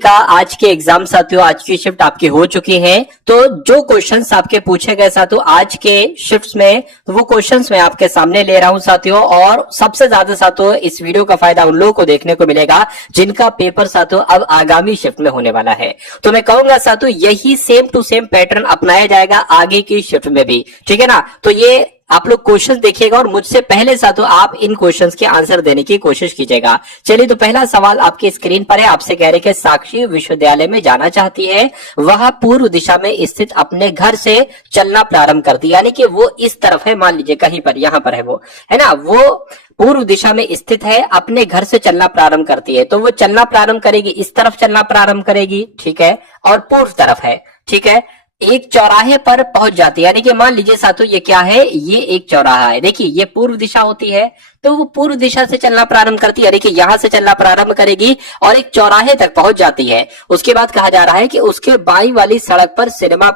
का आज के एग्जाम साथियों, आज की शिफ्ट आपकी हो चुकी है। तो जो क्वेश्चंस आपके पूछे गए साथियों आज के शिफ्ट्स में, तो वो क्वेश्चंस मैं आपके सामने ले रहा हूं साथियों। और सबसे ज्यादा साथियों इस वीडियो का फायदा उन लोगों को देखने को मिलेगा जिनका पेपर साथियों अब आगामी शिफ्ट में होने वाला है। तो मैं कहूंगा साथियों यही सेम टू सेम पैटर्न अपनाया जाएगा आगे की शिफ्ट में भी, ठीक है ना। तो ये आप लोग क्वेश्चन देखिएगा और मुझसे पहले साथियों आप इन क्वेश्चंस के आंसर देने की कोशिश कीजिएगा। चलिए, तो पहला सवाल आपके स्क्रीन पर है। आपसे कह रहे कि साक्षी विश्वविद्यालय में जाना चाहती है, वह पूर्व दिशा में स्थित अपने घर से चलना प्रारंभ करती, यानी कि वो इस तरफ है, मान लीजिए कहीं पर, यहां पर है वो, है ना। वो पूर्व दिशा में स्थित है, अपने घर से चलना प्रारंभ करती है। तो वो चलना प्रारंभ करेगी, इस तरफ चलना प्रारंभ करेगी, ठीक है, और पूर्व तरफ है, ठीक है। एक चौराहे पर पहुंच जाती है, यानी कि मान लीजिए साथियों ये क्या है, ये एक चौराहा है। देखिए ये पूर्व दिशा होती है, तो वो पूर्व दिशा से चलना प्रारंभ करती है, यानी कि यहां से चलना प्रारंभ करेगी और एक चौराहे तक पहुंच जाती है। उसके बाद कहा जा रहा है कि उसके बाईं वाली सड़क पर सिनेमा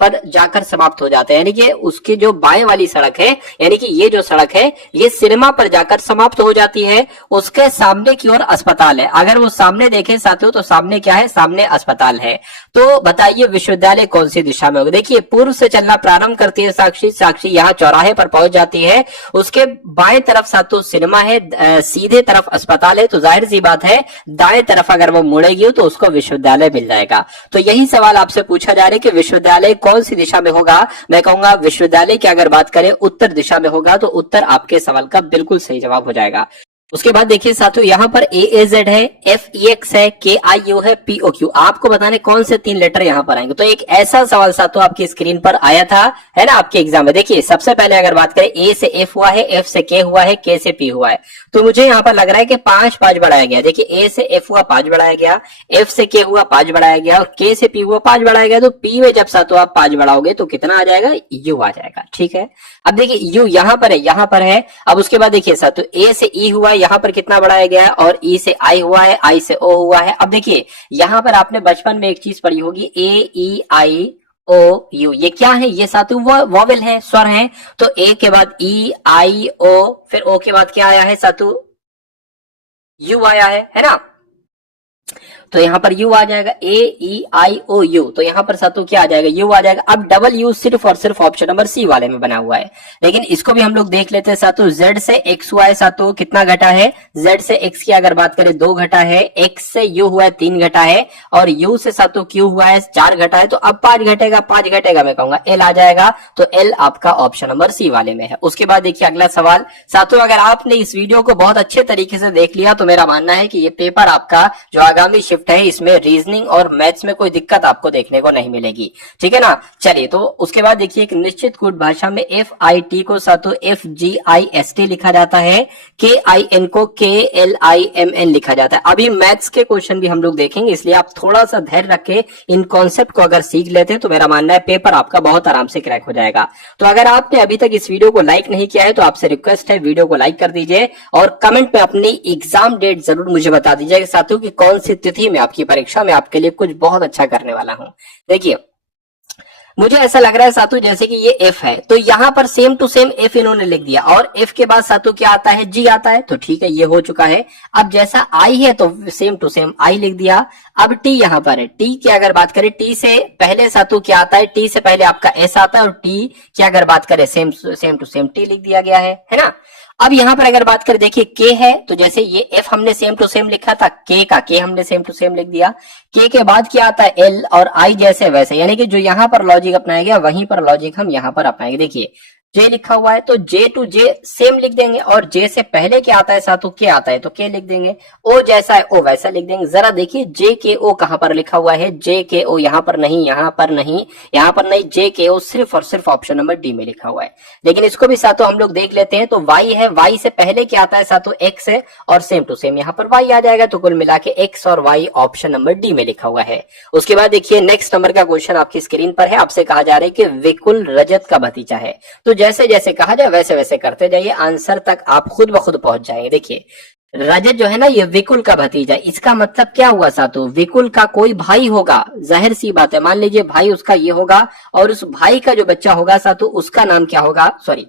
पर जाकर समाप्त हो जाते हैं, यानी कि उसकी जो बाएं वाली सड़क है, यानी कि ये जो सड़क है ये सिनेमा पर जाकर समाप्त हो जाती है। उसके सामने की ओर अस्पताल है। अगर वो सामने देखें साथियों तो सामने क्या है, सामने अस्पताल है। तो बताइए विश्वविद्यालय कौन सी दिशा में होगा। देखिए पूर्व से चलना प्रारंभ करती है साक्षी यहाँ चौराहे पर पहुंच जाती है, उसके बाएं तरफ साथियों सिनेमा है, सीधे तरफ अस्पताल है, तो जाहिर सी बात है दाएं तरफ अगर वो मुड़ेगी तो उसको विश्वविद्यालय मिल जाएगा। तो यही सवाल आपसे पूछा जा रहा है कि विश्वविद्यालय कौन सी दिशा में होगा। मैं कहूंगा विश्वविद्यालय की अगर बात करें उत्तर दिशा में होगा, तो उत्तर आपके सवाल का बिल्कुल सही जवाब हो जाएगा। उसके बाद देखिए साथियों यहाँ पर AAZ है, FEX है, KIO है, POQ। आपको बताने कौन से 3 लेटर यहाँ पर आएंगे। तो एक ऐसा सवाल साथियों आपकी स्क्रीन पर आया था, है ना, आपके एग्जाम में। देखिए सबसे पहले अगर बात करें A से F हुआ है, F से K हुआ है, K से P हुआ है। तो मुझे यहाँ पर लग रहा है कि 5 बढ़ाया गया। देखिए A से F हुआ 5 बढ़ाया गया, F से K हुआ 5 बढ़ाया गया और K से P हुआ 5 बढ़ाया गया। तो P में जब साथियों आप 5 बढ़ाओगे तो कितना आ जाएगा, U आ जाएगा, ठीक है। अब देखिए U यहाँ पर है, यहाँ पर है। अब उसके बाद देखिए साथियों A से E हुआ है, यहाँ पर कितना बढ़ाया गया है, और E से I हुआ है, I से O हुआ है। अब देखिए यहाँ पर आपने बचपन में एक चीज पढ़ी होगी, AEIOU, ये क्या है, ये साथियों वो वॉवेल है, स्वर है। तो A के बाद EIO, फिर O के बाद क्या आया है साथियों, U आया है ना। तो यहाँ पर U आ जाएगा, AEIOU। तो यहाँ पर साथियों क्या आ जाएगा, U आ जाएगा। अब डबल U सिर्फ और सिर्फ ऑप्शन नंबर C वाले में बना हुआ है, लेकिन इसको भी हम लोग देख लेते हैं साथियों। Z से X हुआ है साथियों, कितना घटा है, Z से X की अगर बात करें 2 घटा है, X से U हुआ है 3 घटा है, और U से साथियों Q हुआ है 4 घटा है। तो अब 5 घटेगा, 5 घटेगा, मैं कहूंगा L आ जाएगा। तो L आपका ऑप्शन नंबर C वाले में है। उसके बाद देखिए अगला सवाल साथियों, अगर आपने इस वीडियो को बहुत अच्छे तरीके से देख लिया तो मेरा मानना है कि ये पेपर आपका जो आगामी शिफ्ट है इसमें रीजनिंग और मैथ्स में कोई दिक्कत आपको देखने को नहीं मिलेगी, ठीक है ना। चलिए, तो उसके बाद देखिए एक निश्चित कूट भाषा में FIT को साथियों FGIST लिखा जाता है, KIN को KLIMN लिखा जाता है। अभी मैथ्स के क्वेश्चन भी हम लोग देखेंगे, इसलिए आप थोड़ा सा धैर्य रख के इन कॉन्सेप्ट को अगर सीख लेते हैं तो मेरा मानना है पेपर आपका बहुत आराम से क्रैक हो जाएगा। तो अगर आपने अभी तक इस वीडियो को लाइक नहीं किया है तो आपसे रिक्वेस्ट है वीडियो को लाइक कर दीजिए और कमेंट में अपनी एग्जाम डेट जरूर मुझे बता दीजिएगा साथियों कि कौन सी तिथि में आपकी परीक्षा में आपके लिए कुछ बहुत अच्छा करने वाला हूं। देखिए मुझे ऐसा लग रहा है साथियों जैसे कि ये F है, तो यहां पर सेम टू सेम F इन्होंने लिख दिया और F के बाद साथियों क्या आता है, G आता है। तो ठीक है, ये हो चुका है। अब जैसा I है तो सेम टू सेम I लिख दिया। अब T यहां पर है, T की अगर बात करें T से पहले साथियों क्या आता है, T से पहले आपका S आता है, और T की अगर बात करें सेम टू सेम T लिख दिया गया है ना। अब यहां पर अगर बात करें देखिए K है, तो जैसे ये F हमने सेम टू सेम लिखा था, K का K हमने सेम टू सेम लिख दिया। K के बाद क्या आता है, L, और I जैसे वैसे, यानी कि जो यहां पर लॉजिक अपनाया गया वहीं पर लॉजिक हम यहां पर अपनाएंगे। देखिए J लिखा हुआ है तो J टू J सेम लिख देंगे, और J से पहले क्या आता है साथियों, K आता है तो K लिख देंगे। O जैसा है O वैसा लिख देंगे। जरा देखिए JKO कहां पर लिखा हुआ है, JKO यहां पर नहीं, यहां पर नहीं, यहां पर नहीं, JKO सिर्फ और सिर्फ ऑप्शन नंबर D में लिखा हुआ है। लेकिन इसको भी साथियों हम लोग देख लेते हैं। तो Y है, Y से पहले क्या आता है साथियों, X है, और सेम टू सेम यहां पर Y आ जाएगा। तो कुल मिला के X और Y ऑप्शन नंबर D में लिखा हुआ है। उसके बाद देखिए नेक्स्ट नंबर का क्वेश्चन आपकी स्क्रीन पर है। आपसे कहा जा रहा है कि विकुल रजत का भतीजा है। तो जैसे जैसे कहा जाए वैसे वैसे करते जाइए, आंसर तक आप खुद ब खुद पहुंच जाएंगे। देखिए रजत जो है ना ये विकुल का भतीजा, इसका मतलब क्या हुआ साथियों, विकुल का कोई भाई होगा, जाहिर सी बात है। मान लीजिए भाई उसका ये होगा और उस भाई का जो बच्चा होगा साथियों उसका नाम क्या होगा, सॉरी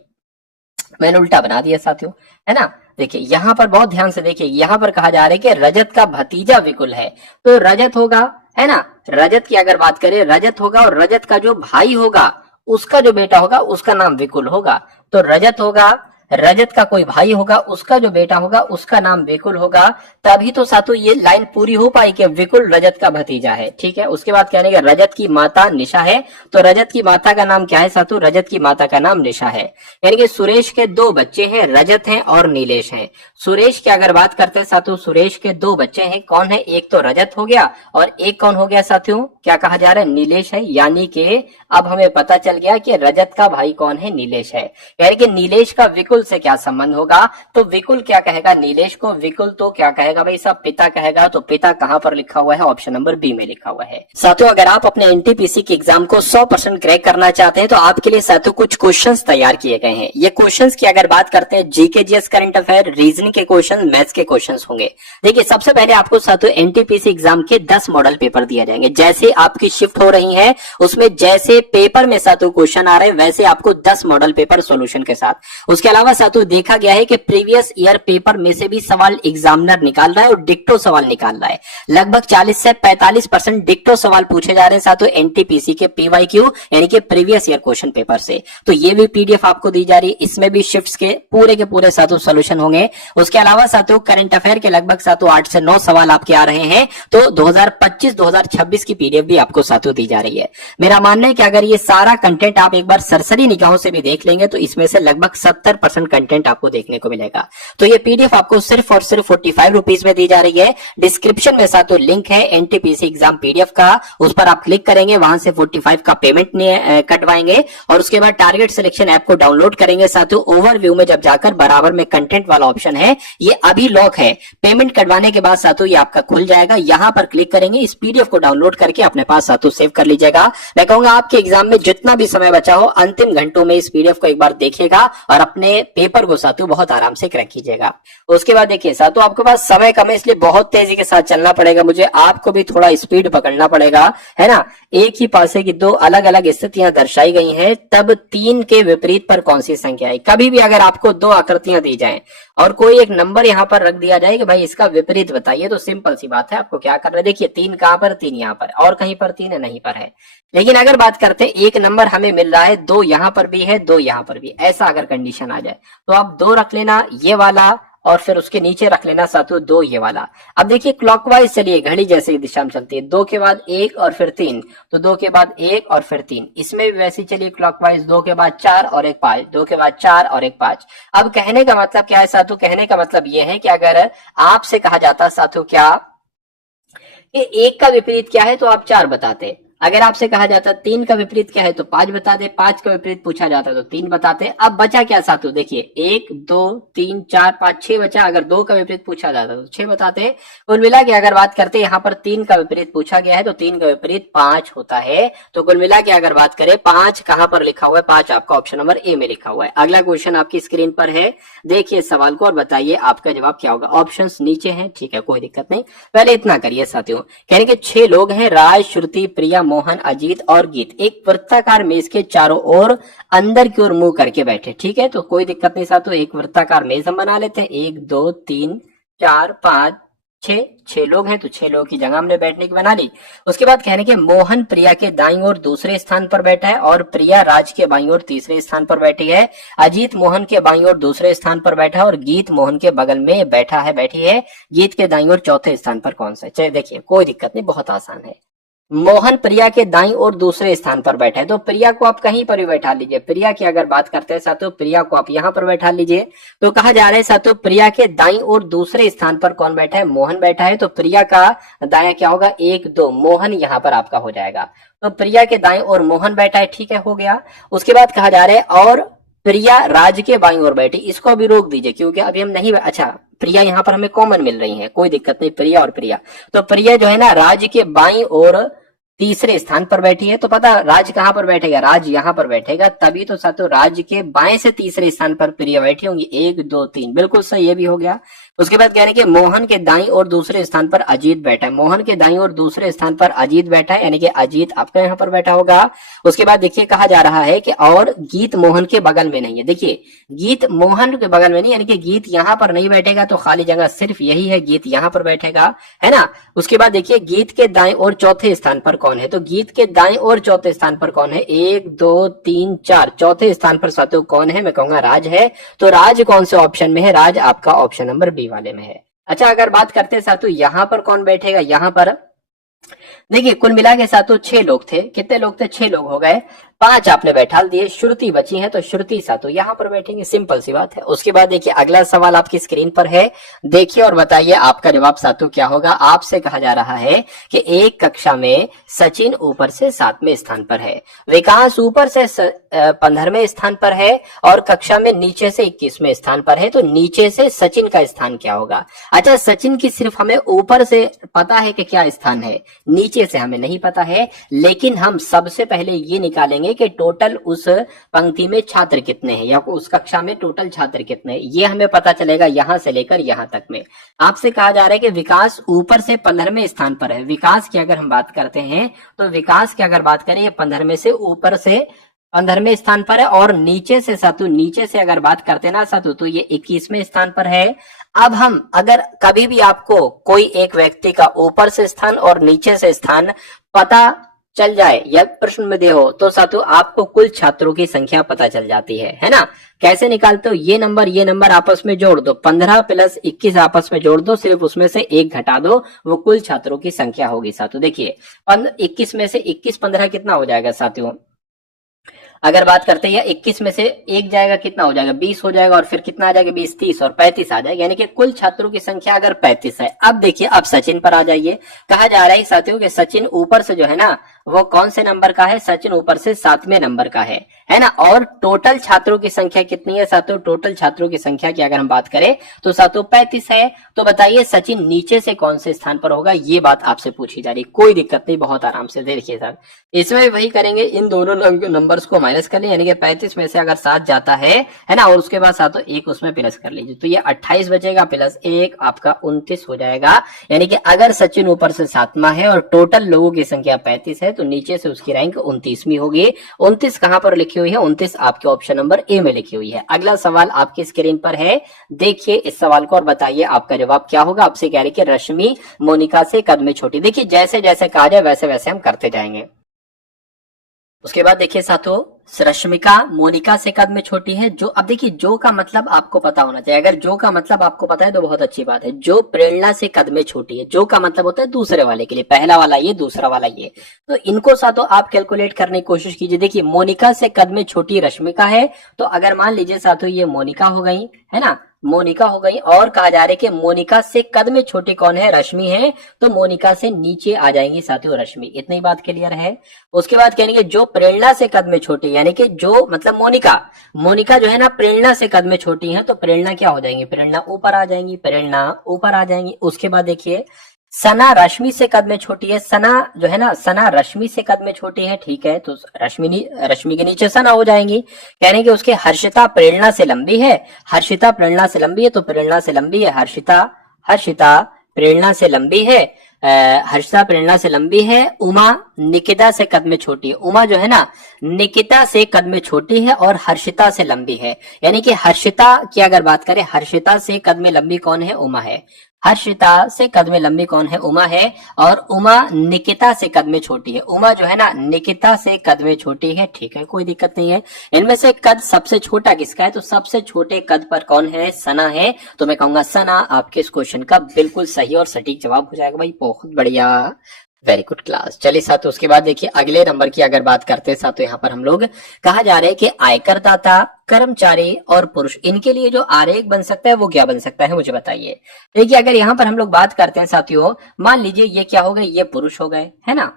मैंने उल्टा बना दिया साथियों, है ना। देखिए यहाँ पर बहुत ध्यान से देखिए, यहाँ पर कहा जा रहा है कि रजत का भतीजा विकुल है, तो रजत होगा, है ना। रजत की अगर बात करें, रजत होगा और रजत का जो भाई होगा उसका जो बेटा होगा उसका नाम विकुल होगा। तो रजत होगा, रजत का कोई भाई होगा, उसका जो बेटा होगा उसका नाम विकुल होगा। तभी तो सातु ये लाइन पूरी हो पाई कि विकुल रजत का भतीजा है, ठीक है। उसके बाद कहने का रजत की माता निशा है, तो रजत की माता का नाम क्या है सातु, रजत की माता का नाम निशा है। यानी कि सुरेश के दो बच्चे हैं, रजत हैं और नीलेश हैं। सुरेश की अगर बात करते हैं साथियों, सुरेश के दो बच्चे हैं, कौन है, एक तो रजत हो गया और एक कौन हो गया साथियों, क्या कहा जा रहा है, नीलेश है। यानी कि अब हमें पता चल गया कि रजत का भाई कौन है, नीलेश है। यानी कि नीलेश का विकुल से क्या संबंध होगा, तो विकुल क्या कहेगा नीलेश को, विकुल तो क्या कहेगा भाई साहब, पिता कहेगा। तो पिता कहां पर लिखा हुआ है, ऑप्शन नंबर बी में लिखा हुआ है। साथियों अगर आप अपने एनटीपीसी के एग्जाम को 100% क्रैक करना चाहते हैं तो आपके लिए साथियों कुछ क्वेश्चंस तैयार किए गए हैं। ये क्वेश्चंस की अगर बात करते हैं, GK GS current affair, reasoning के क्वेश्चन, मैथ्स के क्वेश्चन होंगे। देखिए सबसे पहले आपको साथियों एनटीपीसी एग्जाम के 10 मॉडल पेपर दिए जाएंगे। जैसे आपकी शिफ्ट हो रही है उसमें जैसे पेपर में साथियों क्वेश्चन आ रहे हैं वैसे आपको 10 मॉडल पेपर सॉल्यूशन के साथ। उसके अलावा साथियों देखा गया है कि प्रीवियस ईयर पेपर में से भी सवाल एग्जामिनर निकाल रहा है और डिक्टो सवाल निकाल रहा है। लगभग 40 से 45% डिक्टो सवाल पूछे जा रहे हैं साथियों एनटीपीसी के पीवाईक्यू यानी कि प्रीवियस ईयर क्वेश्चन पेपर से। तो ये भी पीडीएफ आपको दी जा रही है, इसमें भी शिफ्ट्स के पूरे साथियों सॉल्यूशन होंगे। उसके अलावा साथियों करंट अफेयर के लगभग साथियों 8 से 9 सवाल आपके आ रहे हैं। तो 2025-2026 की पीडीएफ भी आपको साथियों दी जा रही है। मेरा मानना है कि अगर ये सारा कंटेंट आप एक बार सरसरी निगाहों से भी देख लेंगे तो इसमें से लगभग 70% कंटेंट आपको देखने को मिलेगा। तो ये पीडीएफ आपको सिर्फ और सिर्फ 45 रुपीज में दी जा रही है। डिस्क्रिप्शन में साथियों लिंक है एनटीपीसी एग्जाम पीडीएफ का, उस पर आप क्लिक करेंगे, वहां से 45 का पेमेंट कटवाएंगे और उसके बाद टारगेट सिलेक्शन ऐप को डाउनलोड करेंगे। साथियों ओवरव्यू में जब जाकर बराबर में कंटेंट वाला ऑप्शन है, ये अभी लॉक है। पेमेंट कटवाने के बाद साथियों ये आपका खुल जाएगा, यहां पर क्लिक करेंगे, इस पीडीएफ को डाउनलोड करके अपने पास साथियों सेव कर लीजिएगा। मैं कहूंगा आपके एग्जाम में जितना भी समय बचा हो अंतिम घंटों में इस पीडीएफ को एक बार देखिएगा और अपने पेपर को साथियों बहुत आराम से क्रैक कीजिएगा। उसके बाद देखिए साथियों आपके पास समय कम है इसलिए बहुत तेजी के साथ चलना पड़ेगा, मुझे आपको भी थोड़ा स्पीड पकड़ना पड़ेगा, है ना। एक ही पासे की दो अलग अलग स्थितियां दर्शाई गई हैं, तब 3 के विपरीत पर कौन सी संख्या है। कभी भी अगर आपको 2 आकृतियां दी जाएं और कोई एक नंबर यहां पर रख दिया जाए कि भाई इसका विपरीत बताइए, तो सिंपल सी बात है, आपको क्या करना है, देखिए 3 कहां पर, 3 यहां पर, और कहीं पर 3 है, नहीं पर है। लेकिन अगर बात करते हैं एक नंबर हमें मिल रहा है, 2 यहां पर भी है, 2 यहां पर भी, ऐसा अगर कंडीशन आ जाए तो आप 2 रख लेना ये वाला और फिर उसके नीचे रख लेना साथियों 2 ये वाला। अब देखिए क्लॉकवाइज चलिए, घड़ी जैसे दिशा में चलती है, 2 के बाद 1 और फिर 3, तो 2 के बाद 1 और फिर 3, इसमें भी वैसे चलिए क्लॉकवाइज, 2 के बाद 4 और 1 5, 2 के बाद 4 और 1 5। अब कहने का मतलब क्या है साथियों, कहने का मतलब यह है कि अगर आपसे कहा जाता साथियों क्या कि 1 का विपरीत क्या है तो आप 4 बताते, अगर आपसे कहा जाता 3 का विपरीत क्या है तो 5 बता दे, 5 का विपरीत पूछा जाता तो 3 बताते। अब बचा क्या साथियों, देखिए 1 2 3 4 5 6 बचा, अगर 2 का विपरीत पूछा जाता तो 6 बताते। कुल मिला के अगर बात करते यहाँ पर 3 का विपरीत पूछा गया है तो 3 का विपरीत 5 होता है। तो कुल मिला के अगर बात करें 5 कहां पर लिखा हुआ है, 5 आपका ऑप्शन नंबर ए में लिखा हुआ है। अगला क्वेश्चन आपकी स्क्रीन पर है, देखिए सवाल को और बताइए आपका जवाब क्या होगा। ऑप्शन नीचे है, ठीक है कोई दिक्कत नहीं, पहले इतना करिए साथियों। कहने के 6 लोग हैं, राज, श्रुति, प्रिया, मोहन, अजीत और गीत, एक वृत्ताकार मेज के चारों ओर अंदर की ओर मुंह करके बैठे, ठीक है। तो कोई दिक्कत नहीं साथियों, एक वृत्ताकार मेज हम बना लेते हैं। 1 2 3 4 5 6 लोग हैं तो 6 लोगों की जगह हमने बैठने की बना ली। उसके बाद कहने के मोहन प्रिया के दाईं ओर दूसरे स्थान पर बैठा है और प्रिया राज के बाईं ओर तीसरे स्थान पर बैठी है। अजीत मोहन के बाईं ओर दूसरे स्थान पर बैठा है और गीत मोहन के बगल में बैठी है। गीत के दाईं ओर चौथे स्थान पर कौन सा है, चलिए देखिए कोई दिक्कत नहीं, बहुत आसान है। मोहन प्रिया के दाईं ओर दूसरे स्थान पर बैठा है तो प्रिया को आप कहीं पर भी बैठा लीजिए। प्रिया की अगर बात करते हैं साथियों, प्रिया को आप यहां पर बैठा लीजिए। तो कहा जा रहा है साथियों प्रिया के दाईं ओर दूसरे स्थान पर कौन बैठा है, मोहन बैठा है। तो प्रिया का दाया क्या होगा, 1 2, मोहन यहां पर आपका हो जाएगा। तो प्रिया के दाईं ओर मोहन बैठा है, ठीक है हो गया। उसके बाद कहा जा रहा है और प्रिया राज के बाईं ओर बैठी, इसको अभी रोक दीजिए क्योंकि अभी हम नहीं, अच्छा प्रिया यहाँ पर हमें कॉमन मिल रही है, कोई दिक्कत नहीं, प्रिया और प्रिया। तो प्रिया जो है ना राज के बाईं ओर तीसरे स्थान पर बैठी है, तो पता राज कहां पर बैठेगा, राज यहां पर बैठेगा, तभी तो साथियों राज के बाएं से तीसरे स्थान पर प्रिया बैठी होंगी। 1 2 3, बिल्कुल सही, ये भी हो गया। उसके बाद कह रहे हैं कि मोहन के दाईं और दूसरे स्थान पर अजीत बैठा है। मोहन के दाईं और दूसरे स्थान पर अजीत बैठा है, यानी कि अजीत आपका यहाँ पर बैठा होगा। उसके बाद देखिए कहा जा रहा है कि और गीत मोहन के बगल में नहीं है। देखिए गीत मोहन के बगल में नहीं, यानी कि गीत यहाँ पर नहीं बैठेगा, तो खाली जगह सिर्फ यही है, गीत यहाँ पर बैठेगा, है ना। उसके बाद देखिए गीत के दाएं और चौथे स्थान पर कौन है, तो गीत के दाएं और चौथे स्थान पर कौन है, 1 2 3 4, चौथे स्थान पर साथियों कौन है, मैं कहूंगा राज है। तो राज कौन से ऑप्शन में है, राज आपका ऑप्शन नंबर बी वाले में है। अच्छा अगर बात करते हैं साथियों यहाँ पर कौन बैठेगा, यहाँ पर देखिए कुल मिला के साथियों 6 लोग थे, कितने लोग थे, 6 लोग हो गए, 5 आपने बैठा दिए, श्रुति बची है, तो श्रुति साथियों यहाँ पर बैठेंगे, सिंपल सी बात है। उसके बाद देखिए अगला सवाल आपकी स्क्रीन पर है, देखिए और बताइए आपका जवाब साथियों क्या होगा। आपसे कहा जा रहा है कि एक कक्षा में सचिन ऊपर से 7वें स्थान पर है, विकास ऊपर से 15वें स्थान पर है और कक्षा में नीचे से 21वें स्थान पर है, तो नीचे से सचिन का स्थान क्या होगा। अच्छा सचिन की सिर्फ हमें ऊपर से पता है कि क्या स्थान है, नीचे से हमें नहीं पता है, लेकिन हम सबसे पहले ये निकालेंगे कि टोटल उस पंक्ति में छात्र कितने हैं या उस कक्षा में टोटल छात्र कितने हैं, ये हमें पता चलेगा यहां से लेकर यहां तक में। आपसे कहा जा रहा है कि विकास ऊपर से 15वें स्थान पर है। विकास की अगर हम बात करते हैं तो विकास की अगर बात करें ये 15वें से ऊपर से 15वें स्थान पर है, और नीचे से सातु, नीचे से अगर बात करते हैं ना सातु, तो ये 21वें स्थान पर है। अब हम अगर कभी भी आपको कोई एक व्यक्ति का ऊपर से स्थान और नीचे से स्थान पता चल जाए या प्रश्न में दे हो, तो साथियों आपको कुल छात्रों की संख्या पता चल जाती है ना। कैसे निकालते हो, ये नंबर आपस में जोड़ दो, 15 + 21 आपस में जोड़ दो, सिर्फ उसमें से 1 घटा दो, वो कुल छात्रों की संख्या होगी साथियों। देखिए 21 में से 21 15 कितना हो जाएगा साथियों, अगर बात करते हैं 21 में से 1 जाएगा कितना हो जाएगा, 20 हो जाएगा, और फिर कितना आ जाएगा 20 30 और 35 आ जाएगा, यानी कि कुल छात्रों की संख्या अगर 35 है। अब देखिए अब सचिन पर आ जाइए, कहा जा रहा है साथियों कि सचिन ऊपर से जो है ना वो कौन से नंबर का है, सचिन ऊपर से 7वें नंबर का है ना। और टोटल छात्रों की संख्या कितनी है साथियों, टोटल छात्रों की संख्या की अगर हम बात करें तो साथियों 35 है। तो बताइए सचिन नीचे से कौन से स्थान पर होगा, ये बात आपसे पूछी जा रही, कोई दिक्कत नहीं, बहुत आराम से देखिए सर, इसमें वही करेंगे, इन दोनों नंबर्स को माइनस कर लें, यानी कि 35 में से अगर 7 जाता है ना, और उसके बाद साथियों 1 उसमें प्लस कर लीजिए, तो ये 28 बचेगा प्लस 1 आपका 29 हो जाएगा। यानी कि अगर सचिन ऊपर से 7वां है और टोटल लोगों की संख्या 35 है, तो नीचे से उसकी रैंक 29वीं होगी। 29 कहां पर लिखी हुई है, 29 आपके ऑप्शन नंबर ए में लिखी हुई है। अगला सवाल आपकी स्क्रीन पर है, देखिए इस सवाल को और बताइए आपका जवाब क्या होगा। आपसे कह रही कि रश्मि मोनिका से कद में छोटी, देखिए जैसे जैसे कहा जाए वैसे वैसे हम करते जाएंगे। उसके बाद देखिए साथियों रश्मिका मोनिका से कद में छोटी है। जो अब देखिए जो का मतलब आपको पता होना चाहिए, अगर जो का मतलब आपको पता है तो बहुत अच्छी बात है। जो प्रेरणा से कद में छोटी है, जो का मतलब होता है दूसरे वाले के लिए, पहला वाला ये दूसरा वाला ये, तो इनको साथियों आप कैलकुलेट करने की कोशिश कीजिए। देखिए मोनिका से कद में छोटी रश्मिका है, तो अगर मान लीजिए साथियों ये मोनिका हो गई है ना, मोनिका हो गई, और कहा जा रहा है कि मोनिका से कद में छोटी कौन है, रश्मि है, तो मोनिका से नीचे आ जाएंगी साथियों रश्मि। इतनी बात क्लियर है। उसके बाद कहेंगे जो प्रेरणा से कद में छोटी, यानी कि जो मतलब मोनिका जो है ना प्रेरणा से कद में छोटी है, तो प्रेरणा क्या हो जाएंगी, प्रेरणा ऊपर आ जाएंगी, प्रेरणा ऊपर आ जाएंगी। उसके बाद देखिए सना रश्मि से कद में छोटी है, सना जो है ना सना रश्मि से कद में छोटी है, ठीक है, तो रश्मि के नीचे सना हो जाएंगी। कहने के उसके हर्षिता प्रेरणा से लंबी है, हर्षिता प्रेरणा से लंबी है, तो प्रेरणा से लंबी है हर्षिता प्रेरणा से लंबी है, हर्षिता प्रेरणा से लंबी है। उमा निकिता से कद में छोटी है, उमा जो है ना निकिता से कद में छोटी है और हर्षिता से लंबी है। यानी कि हर्षिता की अगर बात करें, हर्षिता से कद में लंबी कौन है, उमा है, हर्षिता से कद में लंबी कौन है, उमा है, और उमा निकिता से कद में छोटी है, उमा जो है ना निकिता से कद में छोटी है, ठीक है, कोई दिक्कत नहीं है। इनमें से कद सबसे छोटा किसका है, तो सबसे छोटे कद पर कौन है, सना है, तो मैं कहूंगा सना आपके इस क्वेश्चन का बिल्कुल सही और सटीक जवाब हो जाएगा। भाई बहुत बढ़िया, वेरी गुड क्लास। चलिए साथियों उसके बाद देखिए अगले नंबर की अगर बात करते हैं साथियों, यहाँ पर हम लोग कहा जा रहा है कि आयकरदाता, कर्मचारी और पुरुष, इनके लिए जो आरेख बन सकता है वो क्या बन सकता है, मुझे बताइए। देखिए अगर यहाँ पर हम लोग बात करते हैं साथियों, मान लीजिए ये क्या हो गए, ये पुरुष हो गए, है ना,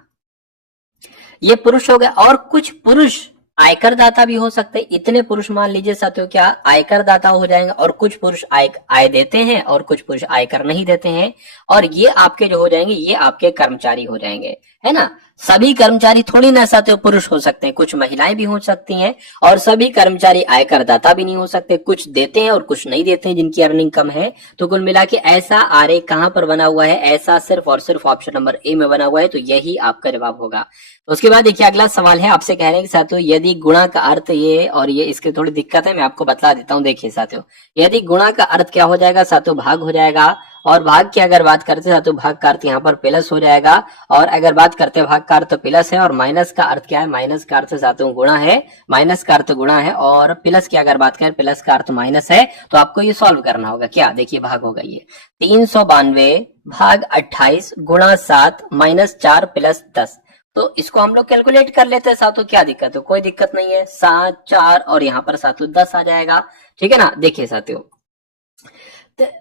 ये पुरुष हो गए, और कुछ पुरुष आयकर दाता भी हो सकते हैं। इतने पुरुष मान लीजिए साथियों क्या आयकर दाता हो जाएंगे, और कुछ पुरुष आय देते हैं और कुछ पुरुष आयकर नहीं देते हैं, और ये आपके जो हो जाएंगे ये आपके कर्मचारी हो जाएंगे, है ना। सभी कर्मचारी थोड़ी ना साथियों पुरुष हो सकते हैं, कुछ महिलाएं भी हो सकती हैं, और सभी कर्मचारी आयकर दाता भी नहीं हो सकते, कुछ देते हैं और कुछ नहीं देते हैं जिनकी अर्निंग कम है। तो कुल मिला के ऐसा आरेख कहां पर बना हुआ है, ऐसा सिर्फ और सिर्फ ऑप्शन नंबर ए में बना हुआ है, तो यही आपका जवाब होगा। तो उसके बाद देखिए अगला सवाल है, आपसे कह रहे हैं कि साथियों यदि गुणा का अर्थ ये और ये, इसके थोड़ी दिक्कत है, मैं आपको बता देता हूं। देखिए साथियों, यदि गुणा का अर्थ क्या हो जाएगा साथियों, भाग हो जाएगा, और भाग की अगर बात करते हैं तो भाग का अर्थ यहाँ पर प्लस हो जाएगा, और अगर बात करते हैं भाग का अर्थ तो प्लस है, और माइनस का अर्थ क्या है, माइनस का अर्थ साथियों गुणा है, माइनस का अर्थ गुणा है, और प्लस की अगर बात करें प्लस का अर्थ माइनस है। तो आपको ये सॉल्व करना होगा। क्या, देखिए भाग होगा ये 392 भाग 28 गुणा 7 माइनस 4 प्लस 10। तो इसको हम लोग कैलकुलेट कर लेते हैं साथियों, क्या दिक्कत है, कोई दिक्कत नहीं है। 7 4 और यहाँ पर साथियों 10 आ जाएगा, ठीक है ना। देखिए साथियों,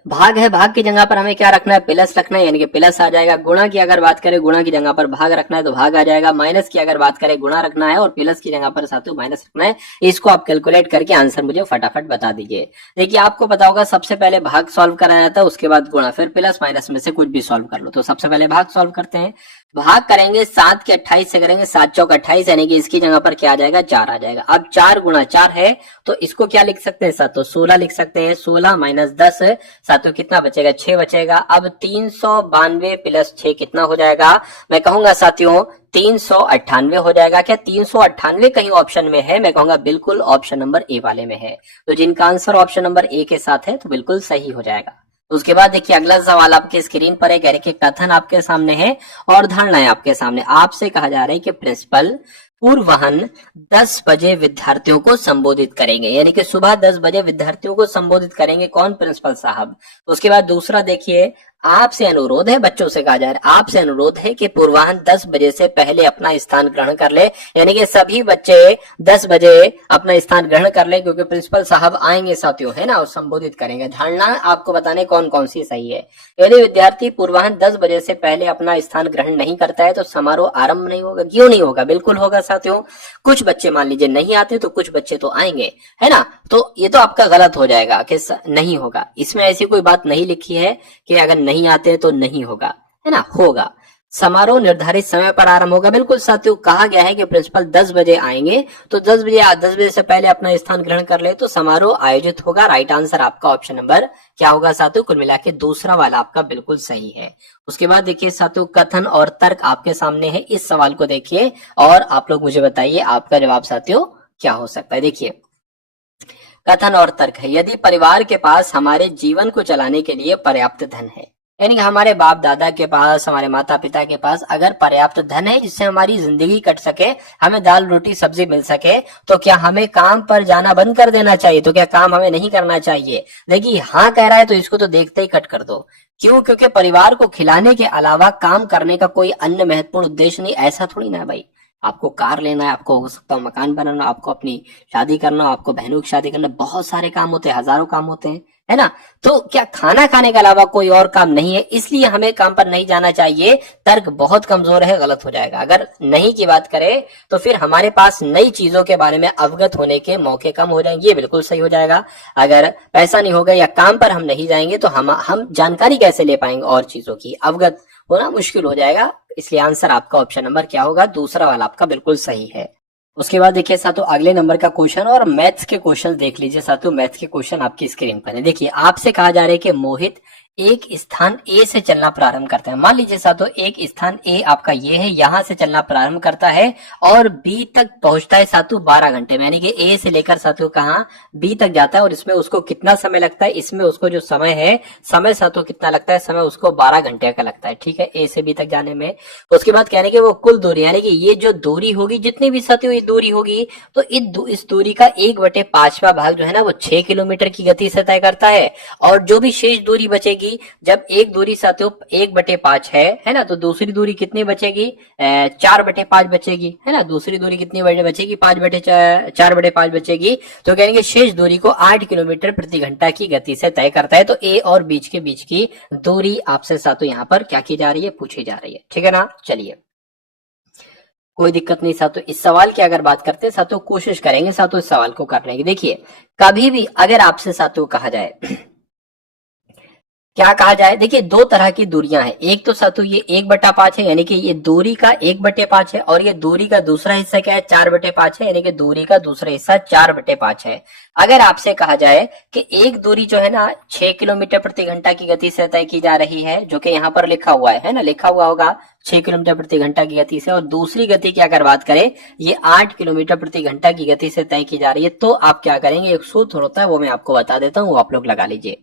भाग है, भाग की जगह पर हमें क्या रखना है, प्लस रखना है, यानी कि प्लस आ जाएगा। गुणा की अगर बात करें, गुणा की जगह पर भाग रखना है तो भाग आ जाएगा। माइनस की अगर बात करें, गुणा रखना है, और प्लस की जगह पर साथियों माइनस रखना है। इसको आप कैलकुलेट करके आंसर मुझे फटाफट बता दीजिए। देखिए आपको पता होगा सबसे पहले भाग सॉल्व कराया जाता है, उसके बाद गुणा, फिर प्लस माइनस में से कुछ भी सॉल्व कर लो। तो सबसे पहले भाग सॉल्व करते हैं। भाग करेंगे 7 के 28 से करेंगे, 7 चौक 28, यानी कि इसकी जगह पर क्या आ जाएगा, 4 आ जाएगा। अब 4 गुणा 4 है, तो इसको क्या लिख सकते हैं साथियों, 16 लिख सकते हैं। 16 माइनस 10 साथियों कितना बचेगा, 6 बचेगा। अब 392 प्लस 6 कितना हो जाएगा, मैं कहूंगा साथियों 398 हो जाएगा। क्या 398 कहीं ऑप्शन में है, मैं कहूंगा बिल्कुल ऑप्शन नंबर ए वाले में है। तो जिनका आंसर ऑप्शन नंबर ए के साथ है तो बिल्कुल सही हो जाएगा। उसके बाद देखिए अगला सवाल आपके स्क्रीन पर है, कह रहे कि कथन आपके सामने है और धारणाएं आपके सामने। आपसे कहा जा रहा है कि प्रिंसिपल पूर्वाह्न 10 बजे विद्यार्थियों को संबोधित करेंगे, यानी कि सुबह 10 बजे विद्यार्थियों को संबोधित करेंगे, कौन, प्रिंसिपल साहब। उसके बाद दूसरा देखिए, आपसे अनुरोध है, बच्चों से कहा जा रहा है, आपसे अनुरोध है कि पूर्वाह्न 10 बजे से पहले अपना स्थान ग्रहण कर ले, यानी कि सभी बच्चे 10 बजे अपना स्थान ग्रहण कर ले, क्योंकि प्रिंसिपल साहब आएंगे साथियों, है ना, और संबोधित करेंगे। धारणा आपको बताने कौन कौन सी सही है। यदि विद्यार्थी पूर्वाह्न 10 बजे से पहले अपना स्थान ग्रहण नहीं करता है तो समारोह आरंभ नहीं होगा। क्यों नहीं होगा, बिल्कुल होगा साथियों। कुछ बच्चे मान लीजिए नहीं आते तो कुछ बच्चे तो आएंगे, है ना। तो ये तो आपका गलत हो जाएगा कि नहीं होगा। इसमें ऐसी कोई बात नहीं लिखी है कि अगर नहीं आते तो नहीं होगा, है ना, होगा। समारोह निर्धारित समय पर आरंभ होगा, बिल्कुल साथियों। कहा गया है कि प्रिंसिपल 10 बजे आएंगे, तो 10 बजे से पहले अपना स्थान ग्रहण कर ले तो समारोह आयोजित होगा। राइट आंसर आपका ऑप्शन नंबर क्या होगा साथियों, कुल मिला के दूसरा वाला आपका बिल्कुल सही है। उसके बाद देखिए साथियों, कथन और तर्क आपके सामने है। इस सवाल को देखिए और आप लोग मुझे बताइए आपका जवाब साथियों क्या हो सकता है। देखिए कथन और तर्क है, यदि परिवार के पास हमारे जीवन को चलाने के लिए पर्याप्त धन है, यानी कि हमारे बाप दादा के पास, हमारे माता पिता के पास अगर पर्याप्त धन है जिससे हमारी जिंदगी कट सके, हमें दाल रोटी सब्जी मिल सके, तो क्या हमें काम पर जाना बंद कर देना चाहिए, तो क्या काम हमें नहीं करना चाहिए। देखिए हाँ कह रहा है तो इसको तो देखते ही कट कर दो। क्यों, क्योंकि परिवार को खिलाने के अलावा काम करने का कोई अन्य महत्वपूर्ण उद्देश्य नहीं, ऐसा थोड़ी ना है भाई। आपको कार लेना है, आपको हो सकता है मकान बनाना, आपको अपनी शादी करना, आपको बहनों की शादी करना, बहुत सारे काम होते हैं, हजारों काम होते हैं, है ना। तो क्या खाना खाने के अलावा कोई और काम नहीं है, इसलिए हमें काम पर नहीं जाना चाहिए। तर्क बहुत कमजोर है, गलत हो जाएगा। अगर नहीं की बात करें तो फिर हमारे पास नई चीजों के बारे में अवगत होने के मौके कम हो जाएंगे, ये बिल्कुल सही हो जाएगा। अगर पैसा नहीं होगा या काम पर हम नहीं जाएंगे तो हम जानकारी कैसे ले पाएंगे और चीजों की, अवगत होना मुश्किल हो जाएगा। इसलिए आंसर आपका ऑप्शन नंबर क्या होगा, दूसरा वाला आपका बिल्कुल सही है। उसके बाद देखिए साथियों अगले नंबर का क्वेश्चन, और मैथ्स के क्वेश्चन देख लीजिए साथियों। मैथ्स के क्वेश्चन आपकी स्क्रीन पर है। देखिए आपसे कहा जा रहा है कि मोहित एक स्थान ए से चलना प्रारंभ करते हैं। मान लीजिए साथियों एक स्थान ए आपका ये है, यहां से चलना प्रारंभ करता है और बी तक पहुंचता है साथियों 12 घंटे में, यानी कि ए से लेकर साथियों कहां, बी तक जाता है। और इसमें उसको कितना समय लगता है, इसमें उसको जो समय है, समय साथियों कितना लगता है, समय उसको 12 घंटे का लगता है, ठीक है, ए से बी तक जाने में। उसके बाद कहने की वो कुल दूरी, यानी कि ये जो दूरी होगी, जितनी भी साथियों ये दूरी होगी, तो इस दूरी का 1/5वां भाग जो है ना वो 6 किलोमीटर की गति से तय करता है। और जो भी शेष दूरी बचेगी, जब एक दूरी साथियों 1/5 है ना, तो दूसरी दूरी कितनी बचेगी, 4/5 बचेगी, है ना। दूसरी दूरी कितनी बचेगी, 4/5 बचेगी। तो कहेंगे शेष दूरी को 8 किलोमीटर प्रति घंटा की गति से तय करता है। तो ए और बीच की दूरी आपसे साथियों यहाँ पर क्या की जा रही है, पूछी जा रही है, ठीक है ना। चलिए कोई दिक्कत नहीं साथियों। इस सवाल की अगर बात करते हैं साथियों, कोशिश करेंगे साथियों इस सवाल को करने की। देखिए कभी भी अगर आपसे साथियों कहा जाए क्या कहा जाए, देखिए दो तरह की दूरियां हैं। एक तो सातु ये 1/5 है, यानी कि ये दूरी का 1/5 है, और ये दूरी का दूसरा हिस्सा क्या है, 4/5 है, यानी कि दूरी का दूसरा हिस्सा 4/5 है। अगर आपसे कहा जाए कि एक दूरी जो है ना 6 किलोमीटर प्रति घंटा की गति से तय की जा रही है, जो कि यहाँ पर लिखा हुआ है ना, लिखा हुआ होगा 6 किलोमीटर प्रति घंटा की गति से, और दूसरी गति की अगर बात करें ये 8 किलोमीटर प्रति घंटा की गति से तय की जा रही है, तो आप क्या करेंगे, एक सूत्र होता है वो मैं आपको बता देता हूँ, वो आप लोग लगा लीजिए।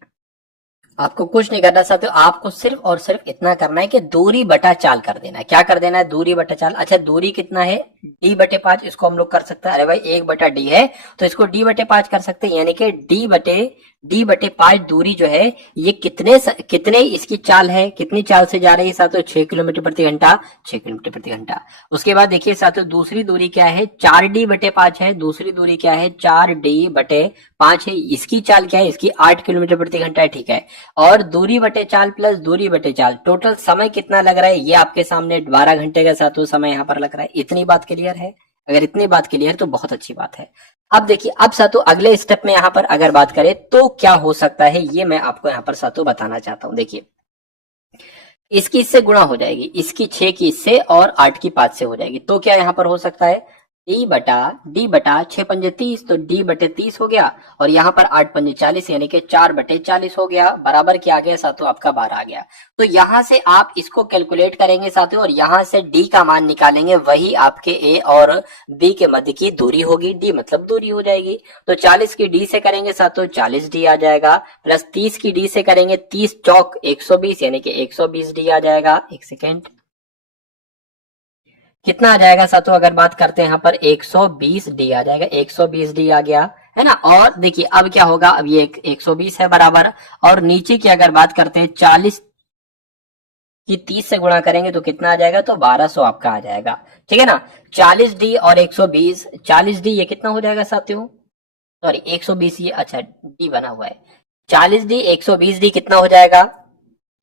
आपको कुछ नहीं करना चाहते हो, आपको सिर्फ और सिर्फ इतना करना है कि दूरी बटा चाल कर देना है। क्या कर देना है, दूरी बटा चाल। अच्छा दूरी कितना है, d/5, इसको हम लोग कर सकते हैं, अरे भाई 1/d है तो इसको d/5 कर सकते हैं, यानी कि d/5 दूरी जो है ये कितने इसकी चाल है, कितनी चाल से जा रही है साथियों, 6 किलोमीटर प्रति घंटा, 6 किलोमीटर प्रति घंटा। उसके बाद देखिए साथियों दूसरी दूरी क्या है, 4d/5 है, दूसरी दूरी क्या है 4d/5 है, इसकी चाल क्या है, इसकी 8 किलोमीटर प्रति घंटा है, ठीक है। और दूरी बटे चाल प्लस दूरी बटे चाल, टोटल समय कितना लग रहा है, ये आपके सामने 12 घंटे का साथियों समय यहाँ पर लग रहा है। इतनी बात क्लियर है, अगर इतनी बात क्लियर तो बहुत अच्छी बात है। अब देखिए, अब साथियों अगले स्टेप में यहाँ पर अगर बात करें तो क्या हो सकता है, ये मैं आपको यहाँ पर साथियों बताना चाहता हूँ। देखिए इसकी इससे गुणा हो जाएगी, इसकी 6 की इससे और 8 की 5 से हो जाएगी, तो क्या यहाँ पर हो सकता है, d बटा 6×5 तो d/30 हो गया, और यहाँ पर 8×5 यानी कि 4/40 हो गया, बराबर क्या आ गया साथियों, आपका 12 आ गया। तो यहाँ से आप इसको कैलकुलेट करेंगे साथियों, और यहाँ से d का मान निकालेंगे, वही आपके a और b के मध्य की दूरी होगी, d मतलब दूरी हो जाएगी। तो 40 की d से करेंगे साथियों 40d आ जाएगा, प्लस 30 की d से करेंगे 30 चौक 120 यानी कि 120d आ जाएगा। एक सेकेंड, कितना आ जाएगा साथियों, अगर बात करते हैं यहाँ पर 120d आ जाएगा, 120d आ गया है ना। और देखिए अब क्या होगा, अब ये 120 है बराबर, और नीचे की अगर बात करते हैं 40 की 30 से गुणा करेंगे तो कितना आ जाएगा, तो 1200 आपका आ जाएगा, ठीक है ना। 40d और 120, 40d ये कितना हो जाएगा साथियों, सॉरी 120 ये अच्छा d बना हुआ है, 40d 120d कितना हो जाएगा,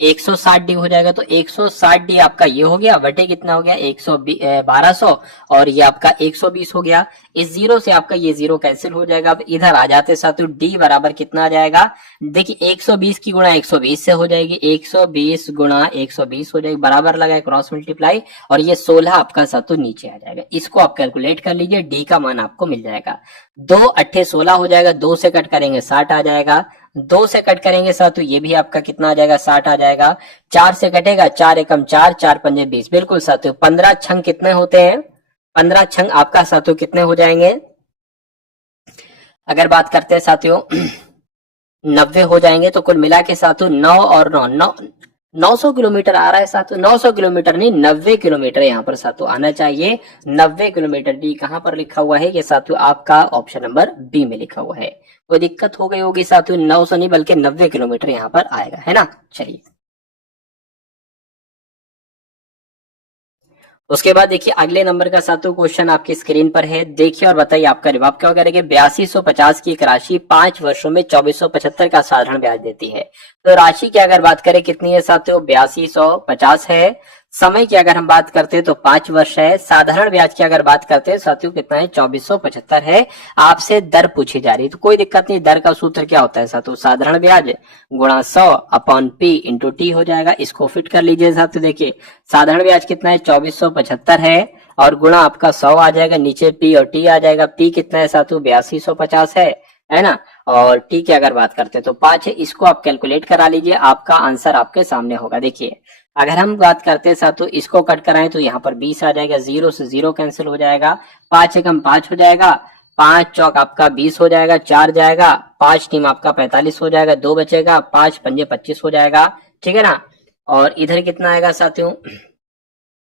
160d हो जाएगा। तो 160d आपका ये हो गया, बटे कितना हो गया 1200, और ये आपका 120 हो गया। इस जीरो से आपका ये जीरो कैंसिल हो जाएगा। अब इधर आ जाते साथियों, d बराबर कितना आ जाएगा, देखिए 120 की गुणा 120 से हो जाएगी, 120 गुणा 120 हो जाएगी, बराबर लगाए क्रॉस मल्टीप्लाई, और ये 16 आपका साथियों नीचे आ जाएगा। इसको आप कैलकुलेट कर लीजिए, d का मान आपको मिल जाएगा, 2 अट्ठे 16 हो जाएगा, 2 से कट करेंगे 60 आ जाएगा, 2 से कट करेंगे साथियों ये भी आपका कितना आ जाएगा, 60 आ जाएगा। 4 से कटेगा, 4 एकम 4, 4 पंजे 20, बिल्कुल साथियों 15 छंग कितने होते हैं, 15 छंग आपका साथियों कितने हो जाएंगे, अगर बात करते हैं साथियों 90 हो जाएंगे। तो कुल मिला के साथियों 9 और 9 900 किलोमीटर आ रहा है साथियों, 900 किलोमीटर नहीं 90 किलोमीटर यहाँ पर साथियों आना चाहिए। 90 किलोमीटर, डी कहाँ पर लिखा हुआ है, ये साथियों आपका ऑप्शन नंबर बी में लिखा हुआ है। कोई दिक्कत हो गई होगी साथियों, 900 नहीं बल्कि 90 किलोमीटर यहाँ पर आएगा, है ना। चलिए उसके बाद देखिए अगले नंबर का साथियों क्वेश्चन आपकी स्क्रीन पर है, देखिए और बताइए आपका जवाब क्या करेंगे। 8250 की एक राशि 5 वर्षों में 2475 का साधारण ब्याज देती है। तो राशि की अगर बात करें कितनी है साथियों, 8250 है। समय की अगर हम बात करते हैं तो 5 वर्ष है। साधारण ब्याज की अगर बात करते हैं साथियों कितना है, 2475 है। आपसे दर पूछी जा रही है, तो कोई दिक्कत नहीं, दर का सूत्र क्या होता है साथियों, साधारण ब्याज गुणा 100 अपॉन पी इंटू टी हो जाएगा। इसको फिट कर लीजिए साथियों, देखिए साधारण ब्याज कितना है 2475 है, और गुणा आपका 100 आ जाएगा, नीचे पी और टी आ जाएगा। पी कितना है साथियों 8250 है ना, और टी की अगर बात करते हैं तो 5 है। इसको आप कैलकुलेट करा लीजिए, आपका आंसर आपके सामने होगा। देखिए अगर हम बात करते हैं साथियों इसको कट कराएं तो यहाँ पर 20 आ जाएगा, 0 से 0 कैंसिल हो जाएगा, 5 एकम 5 हो जाएगा, 5 चौक आपका 20 हो जाएगा, 4 जाएगा, 5 टीम आपका 45 हो जाएगा, 2 बचेगा, 5 पंजे 25 हो जाएगा, ठीक है ना। और इधर कितना आएगा साथियों,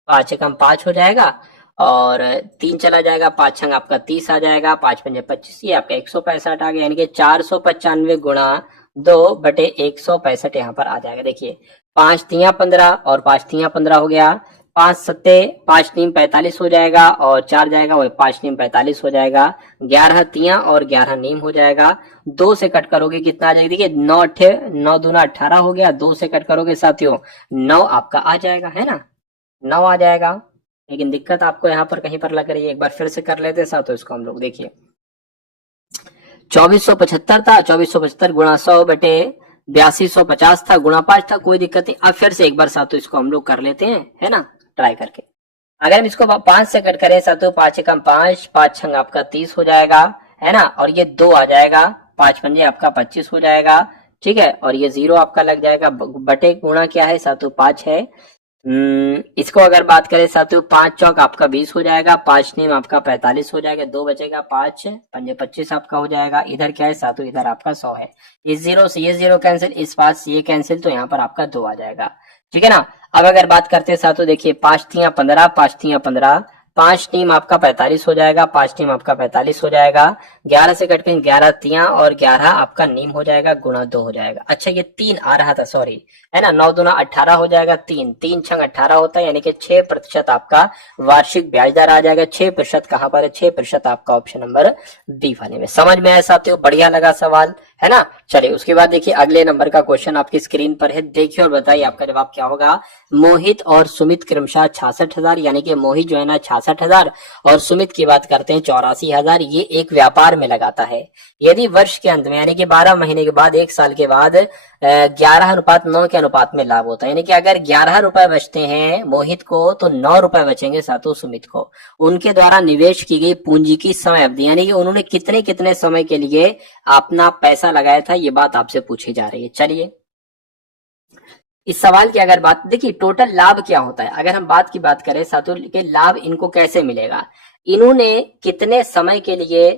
5 एकम 5 हो जाएगा, और 3 चला जाएगा, 5 छंग आपका 30 आ जाएगा, 5 पंजे 25, ये आपका 165 आ गया, यानी कि 495 गुणा 2 बटे 165 यहाँ पर आ जाएगा। देखिए 5 तिया 15 और 5 तिया 15 हो गया, 5 सत्ते 5 टीम 45 हो जाएगा, और 4 जाएगा वही 5 टीम 45 हो जाएगा, 11 तिया और 11 नीम हो जाएगा। 2 से कट करोगे कितना आ जाएगा, देखिए 9 अट्ठे 9 दूना 18 हो गया, 2 से कट करोगे साथियों 9 आपका आ जाएगा, है ना, 9 आ जाएगा। लेकिन दिक्कत आपको यहाँ पर कहीं पर लग रही है, एक बार फिर से कर लेते हैं साथियों इसको हम लोग। देखिए 2475 था, 2475 गुणा 100 बटे 8250 था, गुणा 5 था, कोई दिक्कत नहीं। अब फिर से एक बार सातों इसको हम लोग कर लेते हैं, है ना, ट्राई करके। अगर हम इसको 5 से कट करें सातों, 5 एकम 5, 5 छंग आपका 30 हो जाएगा, है ना, और ये 2 आ जाएगा, 5 पंजे आपका 25 हो जाएगा, ठीक है, और ये 0 आपका लग जाएगा, बटे गुणा क्या है सातों 5 है। इसको अगर बात करें साथियों, 5 चौक आपका 20 हो जाएगा, 5 नीम आपका 45 हो जाएगा, 2 बचेगा, 5 पंजे 25 आपका हो जाएगा। इधर क्या है साथियों, इधर आपका 100 है। इस 0 से ये 0 कैंसिल, इस 5 से ये कैंसिल, तो यहाँ पर आपका 2 आ जाएगा, ठीक है ना। अब अगर बात करते हैं साथियों, देखिए 5 तिया 15, 5 तिया 15, 5 टीम आपका 45 हो जाएगा, 5 टीम आपका 45 हो जाएगा, 11 से कट के 11 तिया और 11 आपका नीम हो जाएगा, गुणा 2 हो जाएगा। अच्छा ये 3 आ रहा था, सॉरी, है ना, 9 दूना 18 हो जाएगा, 3 छंग 18 होता है, यानी कि 6% आपका वार्षिक ब्याज दर आ जाएगा। 6% कहां पर है, 6% आपका ऑप्शन नंबर बी वाले में। समझ में आया साथियों, बढ़िया लगा सवाल, है ना। चलिए उसके बाद देखिए अगले नंबर का क्वेश्चन आपकी स्क्रीन पर है, देखिए और बताइए आपका जवाब क्या होगा। मोहित और सुमित क्रमशः 66,000, यानी कि मोहित जो है ना 66,000 और सुमित की बात करते हैं 84,000, ये एक व्यापार में लगाता है। यदि वर्ष के अंत में यानी कि 12 महीने के बाद, 1 साल के बाद 11:9 के अनुपात में लाभ होता है, यानी कि अगर 11 रुपए बचते हैं मोहित को तो 9 रुपए बचेंगे सातों सुमित को। उनके द्वारा निवेश की गई पूंजी की समय अवधि, यानी कि उन्होंने कितने कितने समय के लिए अपना पैसा लगाया था, ये बात आपसे पूछी जा रही है। चलिए इस सवाल की अगर बात देखिए, टोटल लाभ क्या होता है, अगर हम बात करें सातों के लाभ इनको कैसे मिलेगा, इन्होंने कितने समय के लिए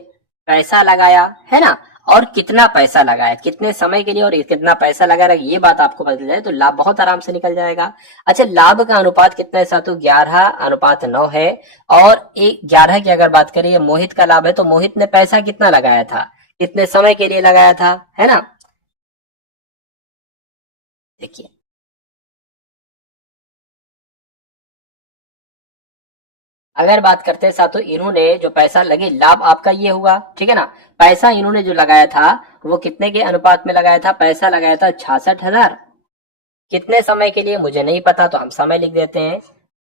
पैसा लगाया, है ना, और कितना पैसा लगाया, कितने समय के लिए और कितना पैसा लगा रहा, ये बात आपको पता चल जाए तो लाभ बहुत आराम से निकल जाएगा। अच्छा लाभ का अनुपात कितना है सातों, 11:9 है। और 11 की अगर बात करें मोहित का लाभ है, तो मोहित ने पैसा कितना लगाया था, कितने समय के लिए लगाया था, है ना। देखिए अगर बात करते हैं साथों, इन्होंने जो पैसा लगे, लाभ आपका ये हुआ, ठीक है ना। पैसा इन्होंने जो लगाया था वो कितने के अनुपात में लगाया था, पैसा लगाया था 66,000, कितने समय के लिए मुझे नहीं पता, तो हम समय लिख देते हैं।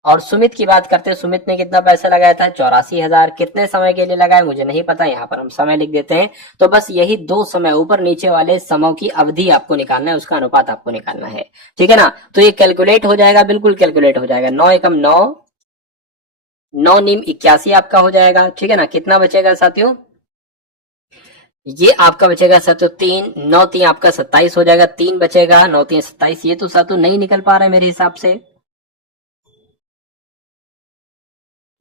और सुमित की बात करते हैं, सुमित ने कितना पैसा लगाया था 84,000, कितने समय के लिए लगाया मुझे नहीं पता, यहाँ पर हम समय लिख देते हैं। तो बस यही 2 समय ऊपर नीचे वाले समयों की अवधि आपको निकालना है, उसका अनुपात आपको निकालना है, ठीक है ना। तो ये कैलकुलेट हो जाएगा, बिल्कुल कैलकुलेट हो जाएगा। 9 एकम 9, 9 नीम 81 आपका हो जाएगा, ठीक है ना। कितना बचेगा साथियों, ये आपका बचेगा साथियों 3, 9 3 आपका 27 हो जाएगा, 3 बचेगा, 9 3 27, ये तो साथियों नहीं निकल पा रहा है मेरे हिसाब से,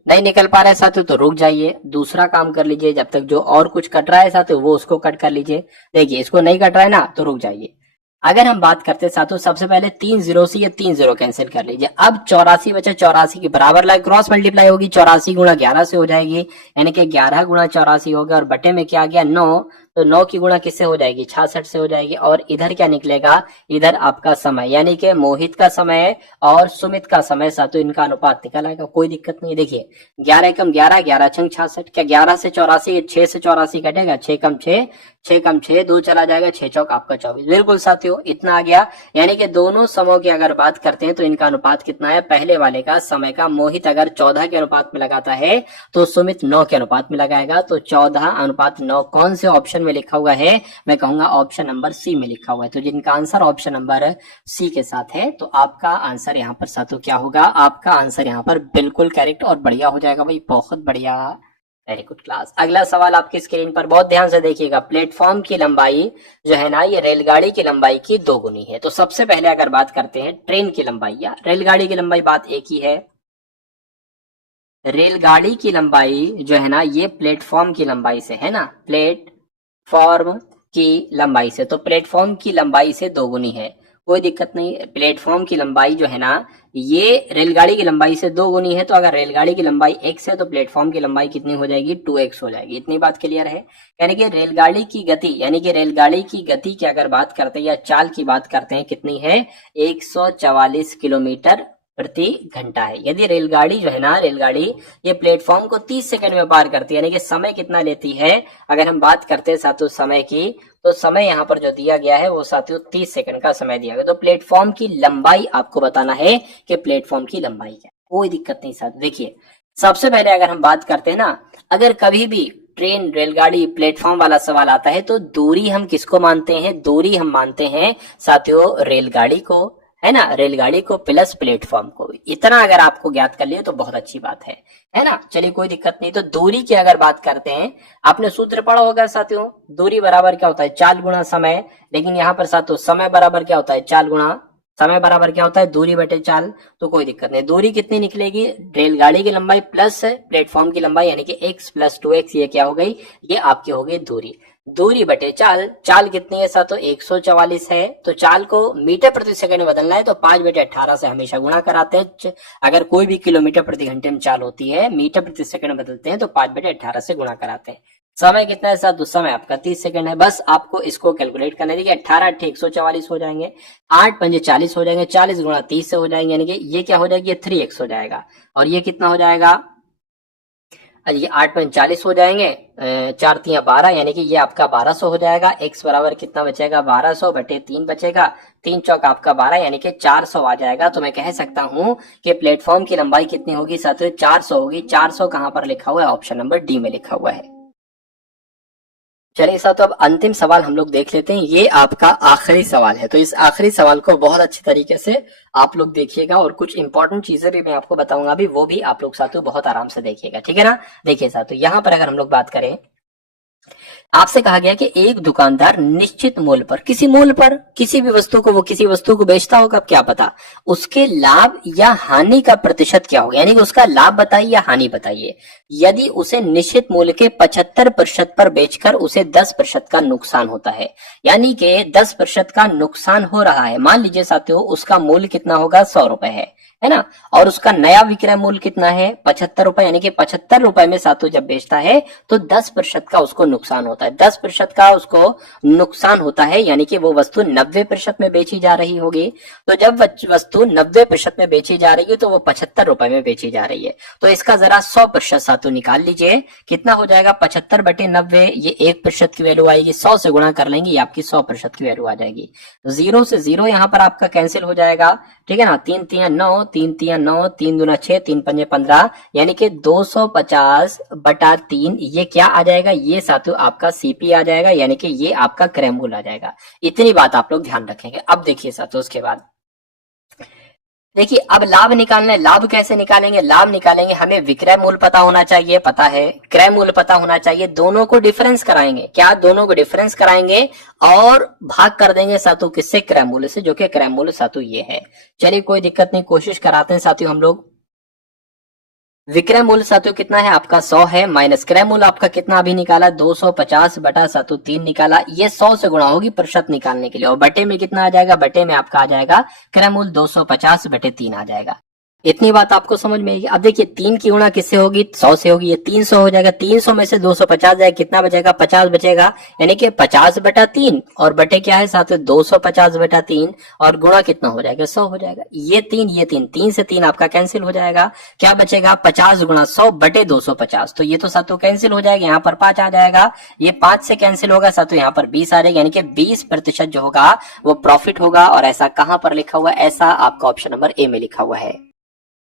नहीं निकल पा रहा है साथियों, तो रुक जाइए, दूसरा काम कर लीजिए, जब तक जो और कुछ कट रहा है साथियों वो उसको कट कर लीजिए। देखिए इसको नहीं कट रहा है ना, तो रुक जाइए। अगर हम बात करते हैं साथियों, सबसे पहले 3 0 से ये 3 0 कैंसिल कर लीजिए। अब 84 बचा, 84 के बराबर लाए, क्रॉस मल्टीप्लाई होगी, 84 गुणा 11 से हो जाएगी, यानी कि 11 गुणा 84 हो गया, और बटे में क्या आ गया 9, तो 9 की गुणा किससे हो जाएगी, 66 से हो जाएगी। और इधर क्या निकलेगा, इधर आपका समय, यानी कि मोहित का समय और सुमित का समय साथियों, इनका अनुपात निकल आएगा, कोई दिक्कत नहीं। देखिए 11 एकम 11, 11 छंग 66, क्या 11 से 84, 6 से 84 कटेगा, 6 कम 6, 6 कम 6, 2 चला जाएगा, 6 चौक आपका 24, बिल्कुल साथियों इतना आ गया। यानी कि दोनों समयों की अगर बात करते हैं तो इनका अनुपात कितना है, पहले वाले का समय का, मोहित अगर 14 के अनुपात में लगाता है तो सुमित 9 के अनुपात में लगाएगा, तो 14:9 कौन से ऑप्शन में लिखा हुआ है, मैं कहूंगा ऑप्शन नंबर सी में लिखा हुआ है। तो जिनका आंसर ऑप्शन नंबर सी के साथ है, तो आपका आंसर यहाँ पर साथियों क्या होगा, आपका आंसर यहाँ पर बिल्कुल करेक्ट और बढ़िया हो जाएगा भाई, बहुत बढ़िया, वेरी गुड क्लास। अगला सवाल आपकी स्क्रीन पर बहुत ध्यान से देखिएगा। प्लेटफॉर्म की लंबाई जो है ना, ये रेलगाड़ी की लंबाई की 2 गुनी है। तो सबसे पहले अगर बात करते हैं ट्रेन की लंबाई या रेलगाड़ी की लंबाई, बात एक ही है। रेलगाड़ी की लंबाई जो है ना, ये प्लेटफॉर्म की लंबाई से है ना, प्लेटफॉर्म की लंबाई से, तो प्लेटफॉर्म की लंबाई से 2 गुनी है, कोई दिक्कत नहीं। प्लेटफॉर्म की लंबाई जो है ना, ये रेलगाड़ी की लंबाई से 2 गुनी है, तो अगर रेलगाड़ी की लंबाई x है तो प्लेटफॉर्म की लंबाई कितनी हो जाएगी, 2x हो जाएगी। इतनी बात क्लियर है। यानी कि रेलगाड़ी की गति, यानी कि रेलगाड़ी की गति की अगर बात करते हैं या चाल की बात करते हैं, कितनी है, 144 किलोमीटर प्रति घंटा है। यदि रेलगाड़ी जो है ना, रेलगाड़ी ये प्लेटफॉर्म को 30 सेकंड में पार करती है, यानी कि समय कितना लेती है, अगर हम बात करते हैं साथियों समय की, तो समय यहाँ पर जो दिया गया है वो साथियों 30 सेकंड का समय दिया गया। तो प्लेटफॉर्म की लंबाई आपको बताना है कि प्लेटफॉर्म की लंबाई क्या है, कोई दिक्कत नहीं साथियों। देखिए सबसे पहले अगर हम बात करते हैं ना, अगर कभी भी ट्रेन, रेलगाड़ी, प्लेटफॉर्म वाला सवाल आता है तो दूरी हम किसको मानते हैं? दूरी हम मानते हैं साथियों रेलगाड़ी को, है ना, रेलगाड़ी को प्लस प्लेटफॉर्म को। इतना अगर आपको ज्ञात कर लिया तो बहुत अच्छी बात है ना। चलिए कोई दिक्कत नहीं। तो दूरी की अगर बात करते हैं, आपने सूत्र पढ़ा होगा साथियों, दूरी बराबर क्या होता है? चाल गुणा समय। लेकिन यहाँ पर साथियों समय बराबर क्या होता है? चाल गुणा समय बराबर क्या होता है? दूरी बटे चाल। तो कोई दिक्कत नहीं। दूरी कितनी निकलेगी? रेलगाड़ी की लंबाई प्लस प्लेटफॉर्म की लंबाई यानी कि x + 2x, ये क्या हो गई? ये आपकी हो गई दूरी। दूरी बटे चाल। चाल कितनी है साथियों? 144 है। तो चाल को मीटर प्रति सेकंड में बदलना है तो 5/18 से हमेशा गुणा कराते हैं। अगर कोई भी किलोमीटर प्रति घंटे में चाल होती है, मीटर प्रति सेकंड में बदलते हैं तो 5/18 से गुणा कराते हैं। समय कितना है साथियों? समय आपका 30 सेकंड है। बस आपको इसको कैलकुलेट करना है। देखिए 18 × 144 हो जाएंगे, 8 × 5 = 40 हो जाएंगे, 40 × 30 से हो जाएंगे, यानी कि ये क्या हो जाएगी? ये 3x हो जाएगा। और ये कितना हो जाएगा? ये 8 × 5 = 40 हो जाएंगे, 4 × 3 = 12, यानी कि ये आपका 1200 हो जाएगा। x बराबर कितना बचेगा? 1200 बटे 3 बचेगा। 3 चौक आपका 12, यानी कि 400 आ जाएगा। तो मैं कह सकता हूं कि प्लेटफॉर्म की लंबाई कितनी होगी साथियों? 400 होगी। 400 कहां पर लिखा हुआ है? ऑप्शन नंबर डी में लिखा हुआ है। चलिए साथियों अब अंतिम सवाल हम लोग देख लेते हैं। ये आपका आखिरी सवाल है, तो इस आखिरी सवाल को बहुत अच्छी तरीके से आप लोग देखिएगा और कुछ इंपॉर्टेंट चीजें भी मैं आपको बताऊंगा भी, वो भी आप लोग साथियों बहुत आराम से देखिएगा, ठीक है ना। देखिए साथियों यहाँ पर अगर हम लोग बात करें, आपसे कहा गया कि एक दुकानदार निश्चित मूल्य पर, किसी मूल्य पर किसी भी वस्तु को, वो किसी वस्तु को बेचता होगा, अब क्या पता उसके लाभ या हानि का प्रतिशत क्या होगा, यानी कि उसका लाभ बताइए या हानि बताइए। यदि उसे निश्चित मूल्य के 75% पर बेचकर उसे 10% का नुकसान होता है, यानी कि 10% का नुकसान हो रहा है। मान लीजिए साथियों उसका मूल्य कितना होगा? 100 रुपए है ना, और उसका नया विक्रय मूल्य कितना है? 75 रुपए, यानी कि 75 रुपए में साथियों जब बेचता है तो 10% का उसको नुकसान होता है। 10% का उसको नुकसान होता है, यानी कि वो वस्तु 90% में बेची जा रही होगी। तो जब वस्तु 90% में बेची जा रही है तो वो 75 रुपए में बेची जा रही है। तो इसका जरा 100% साथियों निकाल लीजिए, कितना हो जाएगा? 75 बटे 90, ये 1% की वैल्यू आएगी। 100 से गुणा कर लेंगे, ये आपकी 100% की वैल्यू आ जाएगी। 0 से 0 यहाँ पर आपका कैंसिल हो जाएगा, ठीक है ना। 3 × 3 = 9, 3 × 3 = 9, 3 दूना 6, 3 × 5 = 15, यानी कि 250/3 ये क्या आ जाएगा? ये साथियों आपका सीपी आ जाएगा, यानी कि ये आपका क्रय मूल्य आ जाएगा। इतनी बात आप लोग ध्यान रखेंगे। अब देखिए साथियों उसके बाद देखिए अब लाभ निकालना है। लाभ कैसे निकालेंगे? लाभ निकालेंगे, हमें विक्रय मूल्य पता होना चाहिए, पता है, क्रय मूल्य पता होना चाहिए। दोनों को डिफरेंस कराएंगे, क्या? दोनों को डिफरेंस कराएंगे और भाग कर देंगे साथियों किससे? क्रय मूल्य से, जो कि क्रय मूल्य साथियों ये है। चलिए कोई दिक्कत नहीं, कोशिश कराते हैं साथियों हम लोग। विक्रय मूल्य साथियों कितना है आपका? 100 है, माइनस क्रय मूल्य आपका कितना अभी निकाला? 250/3 निकाला। ये 100 से गुणा होगी प्रतिशत निकालने के लिए, और बटे में कितना आ जाएगा? बटे में आपका आ जाएगा क्रय मूल्य 250/3 आ जाएगा। इतनी बात आपको समझ में आएगी। अब देखिए 3 की गुणा किससे होगी? 100 से होगी, ये 300 हो जाएगा। 300 में से 250 जाएगा, कितना बचेगा? 50 बचेगा, यानी कि 50/3, और बटे क्या है साथ में? 250/3, और गुणा कितना हो जाएगा? 100 हो जाएगा। ये 3 से 3 आपका कैंसिल हो जाएगा, क्या बचेगा? 50 × 100/250। तो ये तो साथियों कैंसिल हो जाएगा, यहाँ पर 5 आ जाएगा, ये 5 से कैंसिल होगा साथियों, यहाँ पर 20 आ जाएगा, यानी कि 20% जो होगा वो प्रॉफिट होगा। और ऐसा कहां पर लिखा हुआ है? ऐसा आपका ऑप्शन नंबर ए में लिखा हुआ है।